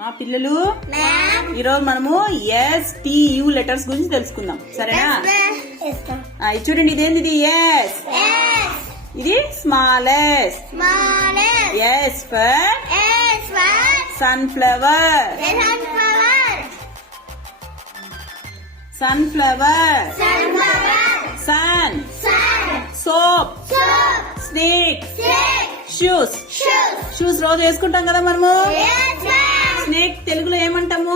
మా పిల్లలు? ఈరోజు మనము ఎస్ టి యు లెటర్స్ గురించి తెలుసుకుందాం. సరేనా? చూడండి ఇదేంది ఇది? ఎస్ ఇది smallest S for sunflower sunflower sun soap snake shoes shoes రోజు వేసుకుంటాం కదా మనము? స్నేక్ తెలుగులో ఏమంటాము?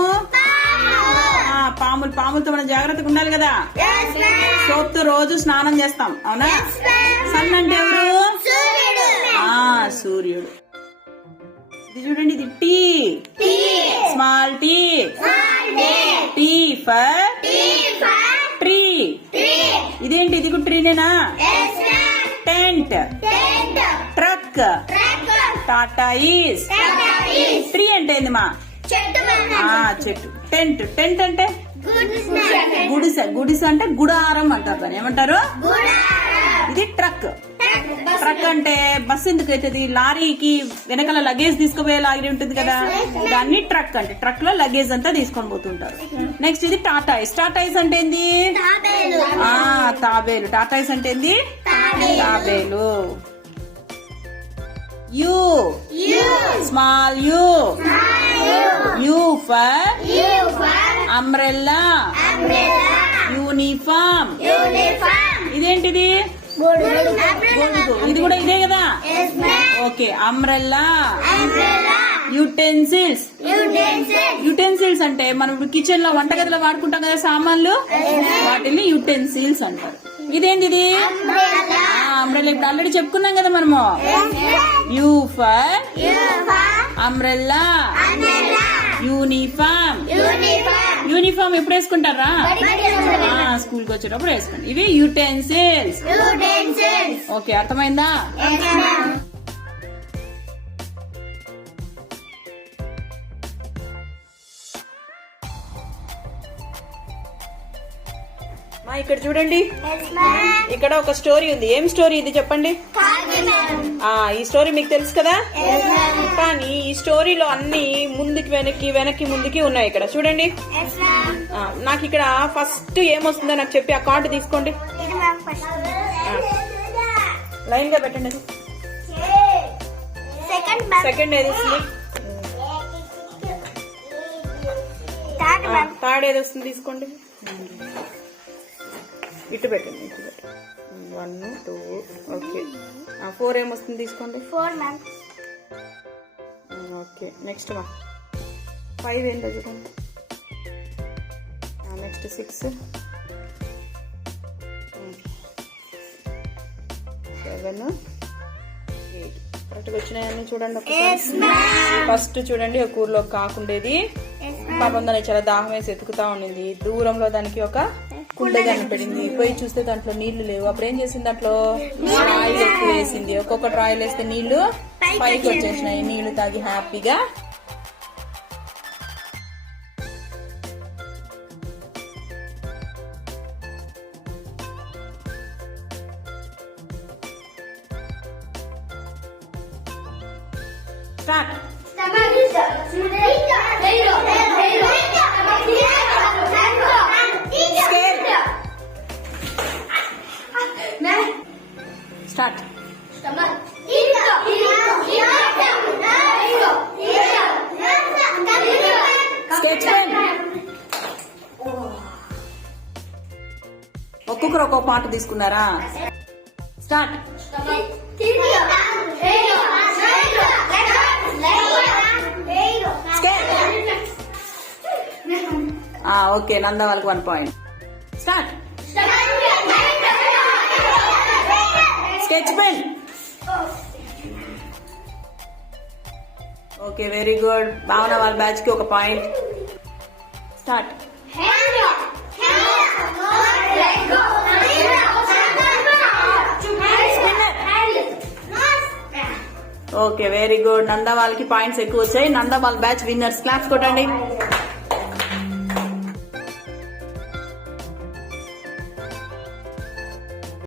పాములు పాములతో మనం జాగ్రత్తగా ఉండాలి కదా. సోప్తో రోజు స్నానం చేస్తాం అవునా? సన్ అంటే ఎవరు? ఆ సూర్యుడు. ఇది చూడండి ఇది T. Small T. T. For tree. ఇదేంటి ఇది కూడా ట్రీనేనా? Tent. Truck. Tortoise tree అంటే ఏంది మా? చెట్టు టెంట్ టెంట్ అంటే? గుడిసె గుడిసె అంటే గుడారం అంటారు దాన్ని. ఏమంటారు? ఇది ట్రక్. ట్రక్ అంటే బస్ ఎందుకు అవుతుంది లారీకి వెనకాల లగేజ్ తీసుకుపోయే లారీ ఉంటుంది కదా. దాన్ని ట్రక్ అంటే. ట్రక్లో లగేజ్ అంతా తీసుకొని పోతుంటారు. నెక్స్ట్ ఇది టాటాయిస్. టాటాయిస్ అంటే ఏంది? ఆ తాబేలు. టాటాయిస్ అంటే ఏంది? తాబేలు. U. Small U. For? Umbrella. Uniform. ఇదేంటిది? గొడుగు. ఇది కూడా ఇదే కదా? Okay umbrella. యూటెన్సిల్స్. యుటెన్సిల్స్. అంటే మనం ఇప్పుడు కిచెన్లో వంటగదిలో వాడుకుంటాం కదా సామాన్లు? వాటిని యుటెన్సిల్స్ అంటారు. ఇదేంటి ఇది అంబ్రెల్లా. ఇప్పుడు ఆల్రెడీ చెప్పుకున్నాం కదా మనము. U for? Umbrella uniform uniform ఎప్పుడు వేసుకుంటారా? స్కూల్కి వచ్చేటప్పుడు వేసుకోండి. ఇవి యుటెన్సిల్స్ ఓకే అర్థమైందా? మా ఇక్కడ చూడండి. ఇక్కడ ఒక స్టోరీ ఉంది. ఏం స్టోరీ ఇది చెప్పండి? ఈ స్టోరీ మీకు తెలుసు కదా? కానీ ఈ స్టోరీలో అన్ని ముందుకి వెనక్కి వెనక్కి ముందుకి ఉన్నాయి ఇక్కడ. చూడండి. నాకు ఇక్కడ ఫస్ట్ ఏమొస్తుందో నాకు చెప్పి ఆ కార్డు తీసుకోండి. లైన్గా పెట్టండి అది. సెకండ్ ఏది వస్తుంది? థర్డ్ ఏది వస్తుంది తీసుకోండి. ఇటు పెట్టండి ఇటు పెట్టండి. వన్ టూ ఓకే ఫోర్ ఏమొస్తుంది తీసుకోండి? ఓకే నెక్స్ట్ వన్ ఫైవ్ ఏంటో చూడండి. నెక్స్ట్ సిక్స్ సెవెన్ ఎయిట్ కరెక్ట్గా వచ్చినాయన్నీ చూడండి ఫస్ట్ చూడండి ఒక ఊర్లో కాకుండేది పాపం దానికి చాలా దాహం వేసి ఎతుకుతా ఉండింది. దూరంలో దానికి ఒక కుండ కనపడింది. పోయి చూస్తే దాంట్లో నీళ్ళు లేవు. అప్పుడు ఏం చేసింది దాంట్లో? రాయిలు ఎక్కువ వేసింది. ఒక్కొక్కటి రాయిలు వేస్తే నీళ్ళు పైకి వచ్చేసినాయి. నీళ్ళు తాగి హ్యాపీగా. Start start. ఒక్కొక్కరు ఒక్కొక్క పాట తీసుకున్నారా? స్టార్ట్ ఓకే నంద వాళ్ళకి one point start sketch pen okay very good Bhavana వాళ్ళ బ్యాచ్కి ఒక point start okay very good Nanda వాళ్ళకి పాయింట్స్ ఎక్కువ వచ్చాయి. నంద వాళ్ళ బ్యాచ్ విన్నర్స్ క్లాప్స్ కొట్టండి.